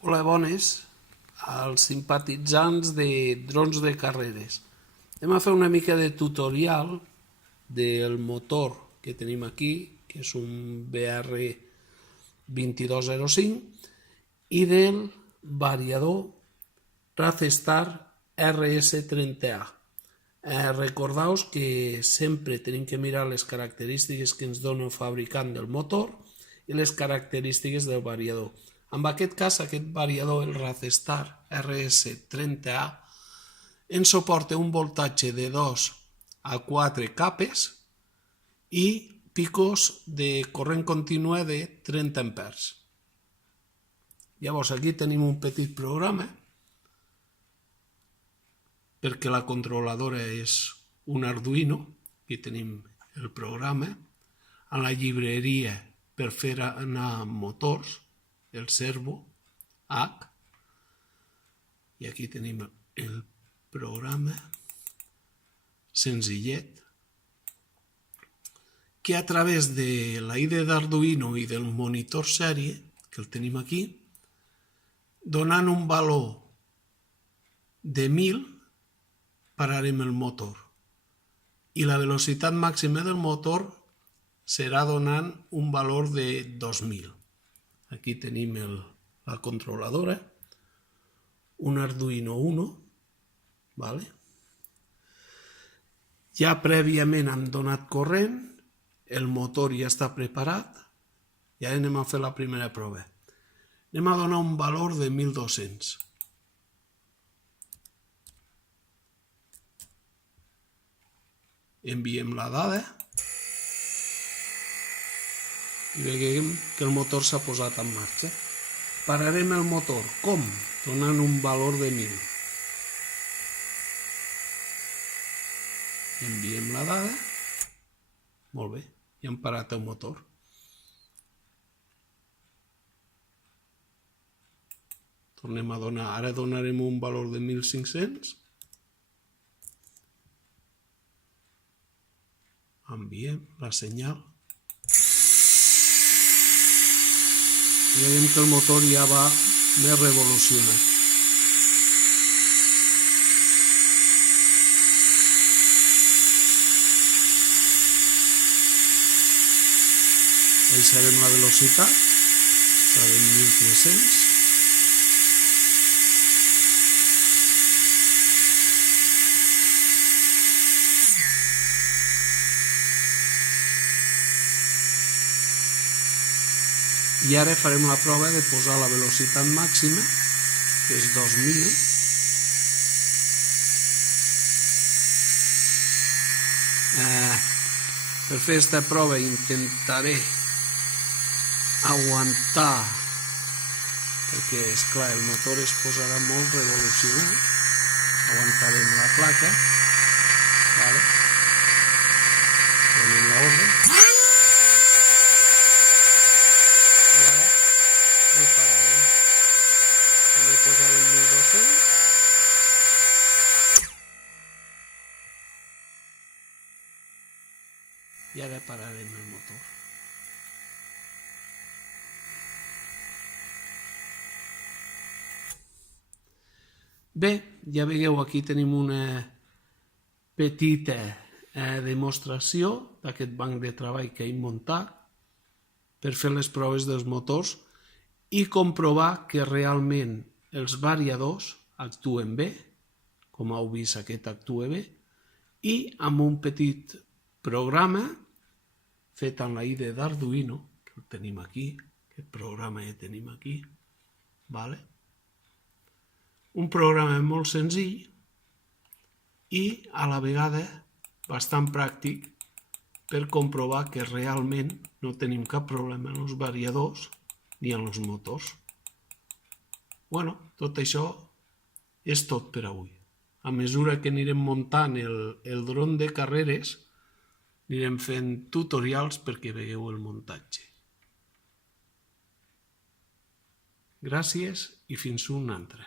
Hola, bones, als simpatitzants de drons de carreres. Anem a fer una mica de tutorial del motor que tenim aquí, que és un BR2205, i del variador Razestar RS30A. Recordaos que sempre tenim que mirar les característiques que ens dona el fabricant del motor i les característiques del variador. En aquest cas, aquest variador, el Razestar RS30A, ens suporta un voltatge de 2 a 4 capes i picos de corrent continu de 30 amperes. Llavors, aquí tenim un petit programa, perquè la controladora és un Arduino, aquí tenim el programa, a la llibreria per fer anar motors, el servo H, i aquí tenim el programa senzillet, que a través de la IDE d'Arduino i del monitor sèrie, que el tenim aquí, donant un valor de 1000, pararem el motor. I la velocitat màxima del motor serà donant un valor de 2000. Aquí tenim la controladora, un Arduino Uno, ¿vale? Ja prèviament han donat corrent, el motor ja està preparat, i ara anem a fer la primera prova. Anem a donar un valor de 1200. Enviem la dada i veiem que el motor s'ha posat en marxa. Pararem el motor. Com? Donant un valor de 1000. Enviem la dada. Molt bé, ja hem parat el motor. Tornem a donar. Ara donarem un valor de 1500. Enviem la senyal. I veiem que el motor ja va més revolucionat. Baixarem la velocitat, farem 1300. I ara farem la prova de posar la velocitat màxima, que és 2000. Per fer aquesta prova intentaré aguantar, perquè, esclar, el motor es posarà molt revolucionat. Aguantarem la placa. Vale. Donem l'ordre. El pararem. També posarem 1200. I ara pararem el motor. Bé, ja veieu, aquí tenim una petita demostració d'aquest banc de treball que hem muntat per fer les proves dels motors i comprovar que realment els variadors actuen bé, com heu vist, aquest actua bé, i amb un petit programa fet amb la IDE d'Arduino, que el tenim aquí, aquest programa que tenim aquí, vale? Un programa molt senzill i a la vegada bastant pràctic per comprovar que realment no tenim cap problema en els variadors ni en els motors. Bueno, tot això és tot per avui. A mesura que anirem muntant el dron de carreres, anirem fent tutorials perquè veieu el muntatge. Gràcies i fins una altra.